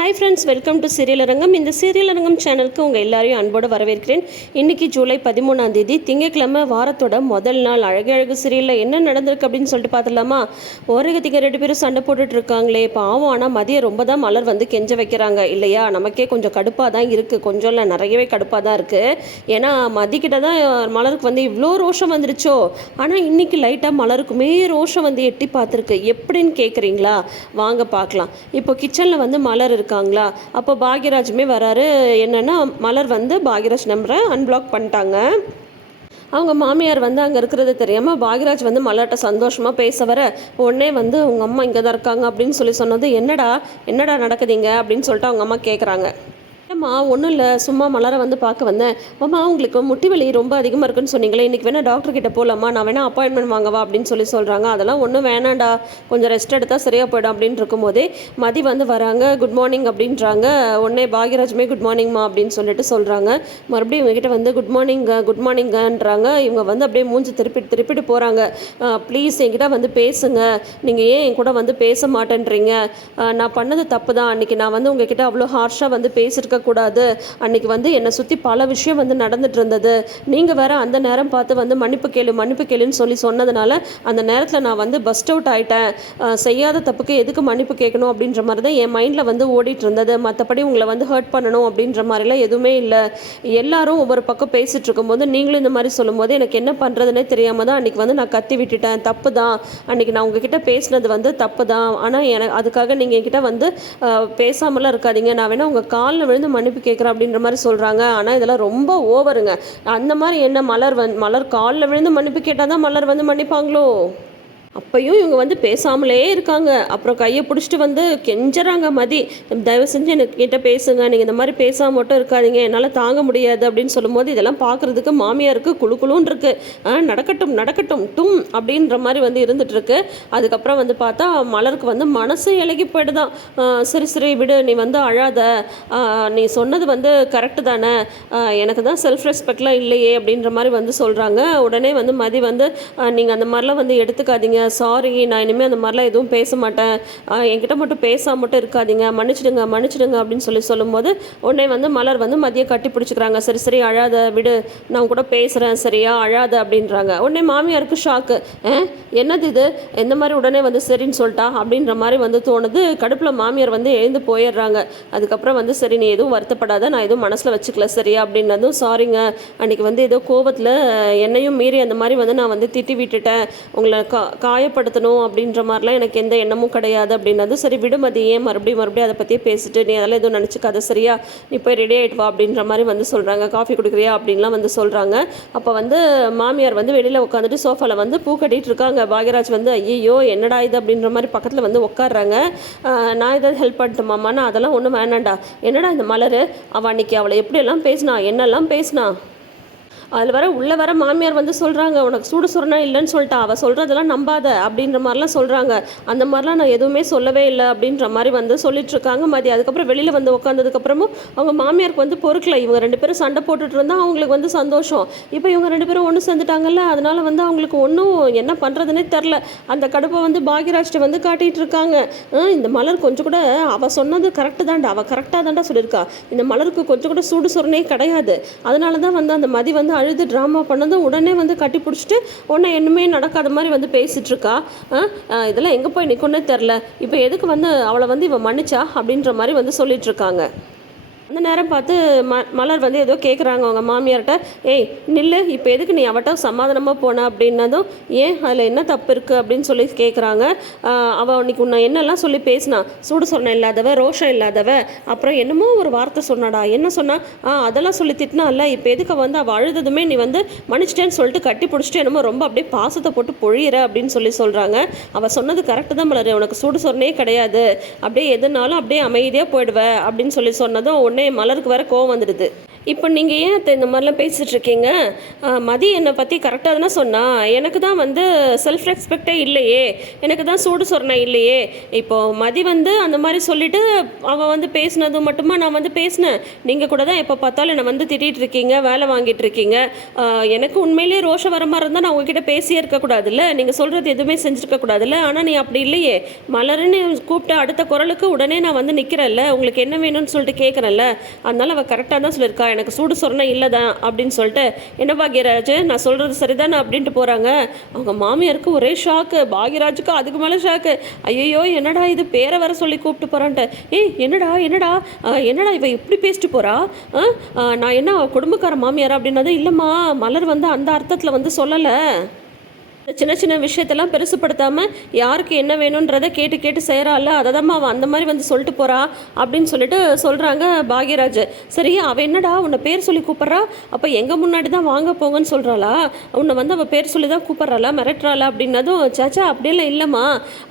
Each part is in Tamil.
Hi friends, welcome to serial அரங்கம். இந்த சீரியல் அரங்கம் சேனலுக்கு உங்கள் எல்லாரையும் அன்போடு வரவேற்கிறேன். இன்றைக்கி ஜூலை 13ஆம் தேதி திங்கட்கிழமை, வாரத்தோட முதல் நாள். அழகு அழகு சீரியலில் என்ன நடந்திருக்கு அப்படின்னு சொல்லிட்டு பார்த்துடலாமா? ஓரகத்திங்க 2 பேரும் சண்டை போட்டுட்டு இருக்காங்களே பாவம். ஆனால் மதியம் ரொம்ப தான் மலர் வந்து கெஞ்ச வைக்கிறாங்க இல்லையா? நமக்கே கொஞ்சம் கடுப்பாக தான் இருக்குது, கொஞ்சம் இல்லை நிறையவே கடுப்பாக தான் இருக்குது. ஏன்னா மதிக்கிட்ட தான் மலருக்கு வந்து இவ்வளோ ரோஷம் வந்துருச்சோ. ஆனால் இன்றைக்கி லைட்டாக மலருக்குமே ரோஷம் வந்து எட்டி பார்த்துருக்கு. எப்படின்னு கேட்குறீங்களா? வாங்க பார்க்கலாம். இப்போ கிச்சனில் வந்து மலர் இருக்காங்களா, அப்போ பாக்யராஜுமே வராரு. என்னன்னா மலர் வந்து பாக்யராஜ் நம்பரை அன்பிளாக் பண்ணிட்டாங்க. அவங்க மாமியார் வந்து அங்கே இருக்கிறது தெரியாமல் பாக்யராஜ் வந்து மலர்கிட்ட சந்தோஷமாக பேச வர உடனே வந்து உங்கள் அம்மா இங்கே தான் இருக்காங்க அப்படின்னு சொல்லி சொன்னது. என்னடா நடக்குதுங்க அப்படின்னு சொல்லிட்டு அவங்க அம்மா கேட்குறாங்க. அம்மா ஒன்றும் இல்லை, சும்மா மலரை வந்து பார்க்க வந்தேன். அம்மா உங்களுக்கு முட்டி வலி ரொம்ப அதிகமாக இருக்குன்னு சொன்னீங்களே, இன்றைக்கி வேணால் டாக்டர் கிட்ட போகலாமா, நான் வேணால் அப்பாயின்மெண்ட் வாங்கவா அப்படின்னு சொல்லி சொல்கிறாங்க. அதெல்லாம் ஒன்றும் வேணாண்டா, கொஞ்சம் ரெஸ்ட் எடுத்தால் சரியாக போய்டும் அப்படின்னு இருக்கும்போதே மதி வந்து வராங்க. குட் மார்னிங் அப்படின்றாங்க. உடனே பாக்யராஜுமே குட் மார்னிங்மா அப்படின்னு சொல்லிட்டு சொல்கிறாங்க. மறுபடியும் இவங்ககிட்ட வந்து குட் மார்னிங்கன்றாங்க. இவங்க வந்து அப்படியே மூஞ்சி திருப்பிட்டு போகிறாங்க. ப்ளீஸ் என்கிட்ட வந்து பேசுங்க, நீங்கள் ஏன் என் கூட வந்து பேச மாட்டேன்றீங்க? நான் பண்ணது தப்பு தான். அன்றைக்கி நான் வந்து உங்ககிட்ட அவ்வளோ ஹார்ஷாக வந்து பேசியிருக்க கூடாது. அன்னைக்கு வந்து என்னை சுற்றி பல விஷயம் வந்து நடந்துட்டு இருந்தது. நீங்கள் வேற அந்த நேரம் பார்த்து வந்து மன்னிப்பு கேளுன்னு சொல்லி சொன்னதுனால அந்த நேரத்தில் நான் வந்து பஸ்ட் அவுட் ஆகிட்டேன். செய்யாத தப்புக்கு எதுக்கு மன்னிப்பு கேட்கணும் அப்படின்ற மாதிரி தான் என் மைண்டில் வந்து ஓடிட்டு இருந்தது. மற்றபடி உங்களை வந்து ஹர்ட் பண்ணணும் அப்படின்ற மாதிரிலாம் எதுவுமே இல்லை. எல்லாரும் ஒவ்வொரு பக்கம் பேசிகிட்டு இருக்கும்போது நீங்களும் இந்த மாதிரி சொல்லும்போது எனக்கு என்ன பண்ணுறதுனே தெரியாமல் தான் அன்றைக்கி வந்து நான் கத்தி விட்டுட்டேன். தப்பு தான், அன்றைக்கி நான் உங்ககிட்ட பேசினது வந்து தப்பு தான். ஆனால் எனக்கு அதுக்காக நீங்கள் என்கிட்ட வந்து பேசாமலாம் இருக்காதீங்க. நான் வேணால் உங்கள் காலில் விழுந்து மன்னிப்பு கேட்குறேன் அப்படின்ற மாதிரி சொல்கிறாங்க. ஆனால் இதெல்லாம் ரொம்ப ஓவருங்க. அந்த மாதிரி என்ன மலர் காலில் விழுந்து மன்னிப்பு கேட்டால் தான் மலர் வந்து மன்னிப்பாங்களோ? அப்பையும் இவங்க வந்து பேசாமலே இருக்காங்க. அப்புறம் கையை பிடிச்சிட்டு வந்து கெஞ்சறாங்க. மதி, தயவு செஞ்சு எனக்கு கிட்ட பேசுங்க, நீங்கள் இந்த மாதிரி பேசாமல் மட்டும் இருக்காதீங்க, என்னால் தாங்க முடியாது அப்படின்னு சொல்லும்போது இதெல்லாம் பார்க்குறதுக்கு மாமியாருக்கு குழுன்னு இருக்குது. நடக்கட்டும் டும் அப்படின்ற மாதிரி வந்து இருந்துகிட்ருக்கு. அதுக்கப்புறம் வந்து பார்த்தா மலருக்கு வந்து மனசு இலகி போய்டுதான். சரி விடு, நீ வந்து அழாத, நீ சொன்னது வந்து கரெக்டு தானே, எனக்கு தான் செல்ஃப் ரெஸ்பெக்ட்லாம் இல்லையே அப்படின்ற மாதிரி வந்து சொல்கிறாங்க. உடனே வந்து மதி வந்து நீங்கள் அந்த மாதிரிலாம் வந்து எடுத்துக்காதீங்க, சாரி, நான் இனிமேல் அந்த மாதிரிலாம் எதுவும் பேச மாட்டேன், என்கிட்ட மட்டும் பேசாம மட்டும் இருக்காதீங்க, மன்னிச்சிடுங்க அப்படின்னு சொல்லி சொல்லும்போது உடனே வந்து மலர் வந்து மதியம் கட்டி பிடிச்சிக்கிறாங்க. சரி அழாத விடு, நான் கூட பேசுகிறேன், சரியா அழாத அப்படின்றாங்க. உடனே மாமியாருக்கு ஷாக்கு. என்னது இது, எந்த மாதிரி உடனே வந்து சரின்னு சொல்லிட்டா அப்படின்ற மாதிரி வந்து தோணுது. கடுப்பில் மாமியார் வந்து எழுந்து போயிடுறாங்க. அதுக்கப்புறம் வந்து சரி நீ எதுவும் வருத்தப்படாத, நான் எதுவும் மனசில் வச்சுக்கல சரியா அப்படின்னதும், சாரிங்க, அன்றைக்கி வந்து ஏதோ கோபத்தில் என்னையும் மீறி அந்த மாதிரி வந்து நான் வந்து திட்டி விட்டுட்டேன், உங்களை காயப்படுத்தணும் அப்படின்ற மாதிரிலாம் எனக்கு எந்த எண்ணமும் கிடையாது அப்படின்னது. சரி விடுமதி, ஏன் மறுபடியும் அதை பற்றியே பேசிட்டு நீ அதெல்லாம் எதுவும் நினச்சிக்காத சரியா, நீ போய் ரெடி ஆகிட்டு வா அப்படின்ற மாதிரி வந்து சொல்கிறாங்க. காஃபி குடிக்கிறியா அப்படின்லாம் வந்து சொல்கிறாங்க. அப்போ வந்து மாமியார் வந்து வெளியில் உட்காந்துட்டு சோஃபாவில் வந்து பூ கட்டிகிட்டு இருக்காங்க. பாக்யராஜ் வந்து ஐயோ என்னடா இது அப்படின்ற மாதிரி பக்கத்தில் வந்து உட்காடுறாங்க. நான் ஏதாவது ஹெல்ப் பண்ணட்டுமாம்மா? நான் அதெல்லாம் ஒன்றும் வேணாண்டா. என்னடா இந்த மலர், அவள் அன்றைக்கி அவளை எப்படியெல்லாம் பேசினா, என்னெல்லாம் பேசினா, அதில் உள்ளே வர மாமியார் வந்து சொல்கிறாங்க, உனக்கு சூடு சொரணா இல்லைன்னு சொல்லிட்டா, அவள் சொல்கிறதெல்லாம் நம்பாத அப்படின்ற மாதிரிலாம் சொல்கிறாங்க. அந்த மாதிரிலாம் நான் எதுவுமே சொல்லவே இல்லை அப்படின்ற மாதிரி வந்து சொல்லிட்டுருக்காங்க மதி. அதுக்கப்புறம் வெளியில் வந்து உட்காந்ததுக்கப்புறமும் அவங்க மாமியாருக்கு வந்து பொறுக்கலை. இவங்க 2 பேரும் சண்டை போட்டுட்டு இருந்தால் அவங்களுக்கு வந்து சந்தோஷம். இப்போ இவங்க 2 பேரும் ஒன்று சேர்ந்துட்டாங்கல்ல, அதனால் வந்து அவங்களுக்கு ஒன்றும் என்ன பண்ணுறதுனே தெரில. அந்த கடுப்பை வந்து பாக்யராஜ்கிட்ட வந்து காட்டிகிட்டு இருக்காங்க. இந்த மலர் கொஞ்சம் கூட அவள் சொன்னது கரெக்டு தான்டா, அவள் கரெக்டாக தான்டா சொல்லியிருக்கா, இந்த மலருக்கு கொஞ்சம் கூட சூடு சொரணே கிடையாது. அதனால தான் வந்து அந்த மதி வந்து அழுது ட்ராமா பண்ணதும் உடனே வந்து கட்டி பிடிச்சிட்டு உடனே என்னமே நடக்காத மாதிரி வந்து பேசிகிட்டு இருக்கா. இதெல்லாம் எங்கே போய் நிற்கணுன்னே தெரில. இப்போ எதுக்கு வந்து அவளை வந்து இவன் மன்னிச்சா அப்படின்ற மாதிரி வந்து சொல்லிட்டு இருக்காங்க. அந்த நேரம் பார்த்து மலர் வந்து ஏதோ கேட்குறாங்க அவங்க மாமியார்கிட்ட. ஏய் நில்லு, இப்போ எதுக்கு நீ அவட்ட சமாதானமாக போன அப்படின்னதும், ஏன் அதில் என்ன தப்பு இருக்குது அப்படின்னு சொல்லி கேட்குறாங்க. அவள் அன்றைக்கி உன்னை என்னெல்லாம் சொல்லி பேசினா, சூடு சொன்ன இல்லாதவ, ரோஷம் இல்லாதவ, அப்புறம் என்னமோ ஒரு வார்த்தை சொன்னாடா, என்ன சொன்னா, அதெல்லாம் சொல்லி திட்டினால, இப்போ எதுக்கு வந்து அவள் அழுததுமே நீ வந்து மன்னிச்சிட்டேன்னு சொல்லிட்டு கட்டி பிடிச்சிட்டு என்னமோ ரொம்ப அப்படியே பாசத்தை போட்டு பொழியிற அப்படின்னு சொல்லி சொல்கிறாங்க. அவள் சொன்னது கரெக்டு தான் மலர், உனக்கு சூடு சொன்னே கிடையாது, அப்படியே எதுனாலும் அப்படியே அமைதியாக போயிடுவ அப்படின்னு சொல்லி சொன்னதும் உடனே மலருக்கு வேற கோவம் வந்துடுது. இப்போ நீங்கள் ஏன் அத்தை இந்த மாதிரிலாம் பேசிகிட்டு இருக்கீங்க? மதி என்னை பற்றி கரெக்டாக தானே சொன்னா. எனக்கு தான் வந்து செல்ஃப் ரெஸ்பெக்டே இல்லையே, எனக்கு தான் சூடு சொரணை இல்லையே. இப்போது மதி வந்து அந்த மாதிரி சொல்லிவிட்டு அவன் வந்து பேசினது மட்டுமா நான் வந்து பேசினேன்? நீங்கள் கூட தான் எப்போ பார்த்தாலும் என்னை வந்து திட்டிகிட்டு இருக்கீங்க, வேலை வாங்கிட்டு இருக்கீங்க. எனக்கு உண்மையிலேயே ரோஷம் வர மாதிரி இருந்தால் நான் உங்ககிட்ட பேசியே இருக்கக்கூடாதுல்ல, நீங்கள் சொல்கிறது எதுவுமே செஞ்சுருக்கக்கூடாதுல்ல. ஆனால் நீ அப்படி இல்லையே, மலருன்னு கூப்பிட்ட அடுத்த குரலுக்கு உடனே நான் வந்து நிற்கிறேன்ல, உங்களுக்கு என்ன வேணும்னு சொல்லிட்டு கேட்குறேன்ல. அதனால் அவள் கரெக்டாக தான் சொல்லியிருக்கா, எனக்கு சூடு சொரணை இல்லை தான் அப்படின்னு சொல்லிட்டு. என்ன பாக்யராஜ், நான் சொல்கிறது சரிதானே அப்படின்ட்டு போகிறாங்க. அவங்க மாமியாருக்கு ஒரே ஷாக்கு, பாக்யராஜுக்கு அதுக்கு மேலே ஷாக்கு. ஐயோ என்னடா இது, பேரை வர சொல்லி கூப்பிட்டு போகிறான்ட்டு. ஏய் என்னடா என்னடா என்னடா இவ இப்படி பேசிட்டு போகிறா, நான் என்ன குடும்பக்கார மாமியாரா அப்படின்னது. இல்லைம்மா, மலர் வந்து அந்த அர்த்தத்தில் வந்து சொல்லலை. சின்ன சின்ன விஷயத்தெல்லாம் பெருசுப்படுத்தாமல் யாருக்கு என்ன வேணுன்றதை கேட்டு கேட்டு செய்கிறாள், அதை தான் அவன் அந்த மாதிரி வந்து சொல்லிட்டு போகிறா அப்படின்னு சொல்லிட்டு சொல்கிறாங்க பாக்யராஜ். சரி, அவள் என்னடா உன்னை பேர் சொல்லி கூப்பிட்றா, அப்போ எங்கள் முன்னாடி தான் வாங்க போங்கன்னு சொல்கிறாளா, உன்னை வந்து அவள் பேர் சொல்லி தான் கூப்பிட்றாளா, மிரட்டுறாளா அப்படின்னதும், சாச்சா அப்படியெல்லாம் இல்லைம்மா,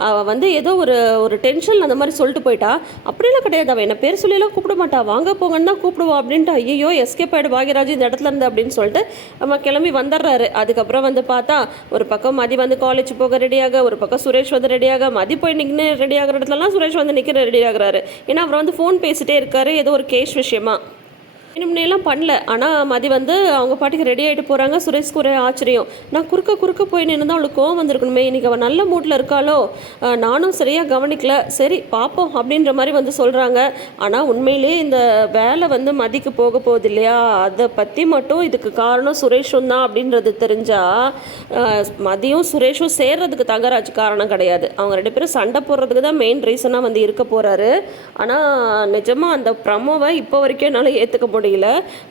அவள் வந்து ஏதோ ஒரு ஒரு டென்ஷன் அந்த மாதிரி சொல்லிட்டு போயிட்டா. அப்படியெல்லாம் கிடையாது, அவள் என்னை பேர் சொல்லியெல்லாம் கூப்பிட மாட்டா, வாங்க போங்கன்னு தான் கூப்பிடுவா அப்படின்ட்டு. ஐயோ எஸ்கேப் ஆகிடு பாக்யராஜ் இந்த இடத்துல இருந்து அப்படின்னு சொல்லிட்டு அவன் கிளம்பி வந்துடுறாரு. அதுக்கப்புறம் வந்து பார்த்தா ஒரு பக்கம் மதி வந்து காலேஜ் போக ரெடியாக, ஒரு பக்கம் சுரேஷ் வந்து ரெடியாக. மதி போய் நின்று ரெடி ஆகிற இடத்துலலாம் சுரேஷ் வந்து நிற்கிற ரெடி ஆகுறாரு. ஏன்னா அவர் வந்து ஃபோன் பேசிட்டே இருக்காரு ஏதோ ஒரு கேஸ் விஷயமா. இன்னும்னேலாம் பண்ணல. ஆனால் மதி வந்து அவங்க பாட்டுக்கு ரெடி ஆகிட்டு போகிறாங்க. சுரேஷ்க்கு ஒரே ஆச்சரியம். நான் குறுக்க போய் நின்று தான் அவளுக்கு கோவம் வந்திருக்கணுமே, இன்றைக்கி அவள் நல்ல மூட்டில் இருக்காளோ, நானும் சரியாக கவனிக்கல, சரி பார்ப்போம் அப்படின்ற மாதிரி வந்து சொல்கிறாங்க. ஆனால் உண்மையிலே இந்த வேலை வந்து மதிக்கு போக போகுது இல்லையா, அதை பற்றி மட்டும் இதுக்கு காரணம் சுரேஷும் தான் அப்படின்றது தெரிஞ்சால் மதியும் சுரேஷும் சேர்றதுக்கு தங்கராஜ் காரணம் கிடையாது. அவங்க ரெண்டு பேரும் சண்டை போடுறதுக்கு தான் மெயின் ரீசனாக வந்து இருக்க போகிறாரு. ஆனால் நிஜமாக அந்த ப்ரமோவை இப்போ வரைக்கும் என்னால் ஏற்றுக்க முடியல.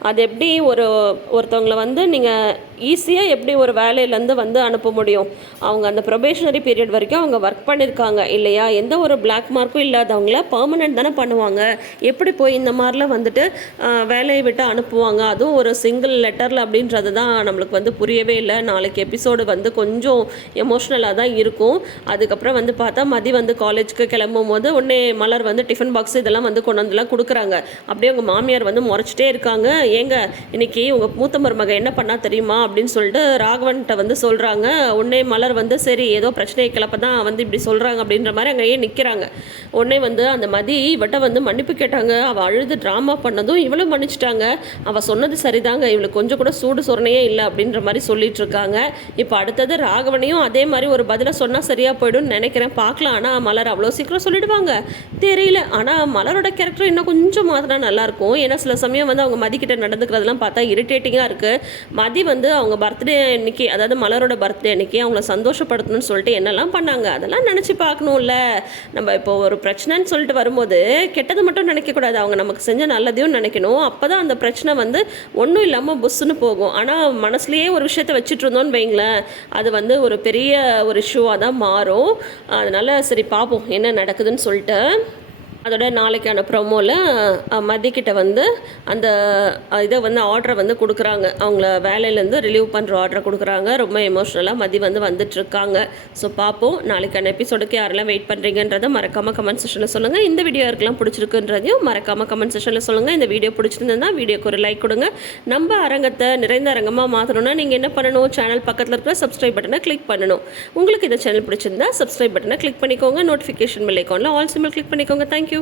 அது எப்படி ஒருத்தவங்களை வந்து நீங்கள் ஈஸியாக எப்படி ஒரு வேலையிலேருந்து வந்து அனுப்ப முடியும்? அவங்க அந்த ப்ரொபேஷனரி பீரியட் வரைக்கும் அவங்க ஒர்க் பண்ணியிருக்காங்க இல்லையா, எந்த ஒரு பிளாக் மார்க்கும் இல்லாதவங்கள பர்மனெண்ட் தானே பண்ணுவாங்க. எப்படி போய் இந்த மாதிரிலாம் வந்துட்டு வேலையை விட்டு அனுப்புவாங்க, அதுவும் ஒரு சிங்கிள் லெட்டரில் அப்படின்றது தான் நம்மளுக்கு வந்து புரியவே இல்லை. நாளைக்கு எபிசோடு வந்து கொஞ்சம் எமோஷ்னலாக தான் இருக்கும். அதுக்கப்புறம் வந்து பார்த்தா மதி வந்து காலேஜுக்கு கிளம்பும் போது உடனே மலர் வந்து டிஃபன் பாக்ஸ் இதெல்லாம் வந்து கொண்டு வந்துலாம் கொடுக்குறாங்க. அப்படியே அவங்க மாமியார் வந்து முறைச்சிட்டே இருக்காங்க. ஏங்க இன்னைக்கு உங்கள் மூத்த மருமக என்ன பண்ணால் தெரியுமா அப்படின்னு சொல்லிட்டு ராகவன்கிட்ட வந்து சொல்கிறாங்க. உடனே மலர் வந்து சரி ஏதோ பிரச்சனையை கிளப்ப தான் வந்து இப்படி சொல்கிறாங்க அப்படின்ற மாதிரி அங்கேயே நிற்கிறாங்க. உடனே வந்து அந்த மதி இவட்ட வந்து மன்னிப்பு கேட்டாங்க. அவள் அழுது ட்ராமா பண்ணதும் இவளும் மன்னிச்சிட்டாங்க. அவள் சொன்னது சரிதாங்க, இவளுக்கு கொஞ்சம் கூட சூடு சொரணையே இல்லை அப்படின்ற மாதிரி சொல்லிட்டு இருக்காங்க. இப்போ அடுத்தது ராகவனையும் அதே மாதிரி ஒரு பதிலை சொன்னால் சரியாக போய்டும்னு நினைக்கிறேன், பார்க்கலாம். ஆனால் மலர் அவ்வளோ சீக்கிரம் சொல்லிடுவாங்க தெரியல. ஆனால் மலரோட கேரக்டர் இன்னும் கொஞ்சம் மாத்தினா நல்லாயிருக்கும். ஏன்னா சில சமயம் வந்து அவங்க மதிக்கிட்ட நடந்துக்கிறதுலாம் பார்த்தா இரிட்டேட்டிங்காக இருக்குது. மதி வந்து அவங்க பர்த்டே அன்னைக்கு, அதாவது மலரோட பர்த்டே அன்னைக்கு அவங்கள சந்தோஷப்படுத்தணும்னு சொல்லிட்டு என்னெல்லாம் பண்ணாங்க அதெல்லாம் நினச்சி பார்க்கணும்ல. நம்ம இப்போ ஒரு பிரச்சனைன்னு சொல்லிட்டு வரும்போது கெட்டது மட்டும் நினைக்கக்கூடாது, அவங்க நமக்கு செஞ்ச நல்லதையும் நினைக்கணும். அப்போ தான் அந்த பிரச்சனை வந்து ஒன்றும் இல்லாமல் புஸ்ஸுன்னு போகும். ஆனால் மனசுலேயே ஒரு விஷயத்தை வச்சுட்டு இருந்தோன்னு வைங்களேன், அது வந்து ஒரு பெரிய ஒரு இஷ்யூவாக தான் மாறும். அதனால் சரி பார்ப்போம் என்ன நடக்குதுன்னு சொல்லிட்டு. அதோட நாளைக்கான ப்ரோமோவில் மதிக்கிட்ட வந்து அந்த இதை வந்து ஆர்டரை வந்து கொடுக்குறாங்க, அவங்கள வேலையிலேருந்து ரிலீவ் பண்ணுற ஆர்டரை கொடுக்குறாங்க. ரொம்ப எமோஷ்னலாக மதி வந்து வந்துட்டுருக்காங்க. ஸோ பார்ப்போம் நாளைக்கான எபிசோடுக்கு யாரெல்லாம் வெயிட் பண்ணுறீங்கன்றதை மறக்காமல் கமெண்ட் செஷனில் சொல்லுங்கள். இந்த வீடியோ யாருக்கெல்லாம் பிடிச்சிருக்குன்றதையும் மறக்காமல் கமெண்ட் செஷனில் சொல்லுங்கள். இந்த வீடியோ பிடிச்சிருந்ததுன்னா வீடியோக்கு ஒரு லைக் கொடுங்க. நம்ம அரங்கத்தை நிறைந்த அரங்கமாக மாற்றணும்னா நீங்கள் என்ன பண்ணணும், சேனல் பக்கத்தில் இருக்கிற சப்ஸ்கிரைப் பட்டனை கிளிக் பண்ணணும். உங்களுக்கு இந்த சேனல் பிடிச்சிருந்தா சப்ஸ்கிரைப் பட்டனை கிளிக் பண்ணிக்கோங்க. நோட்டிஃபிகேஷன் பெல் ஐகானில் ஆல் சிம்பிள் கிளிக் பண்ணிக்கோங்க. தேங்க்யூ.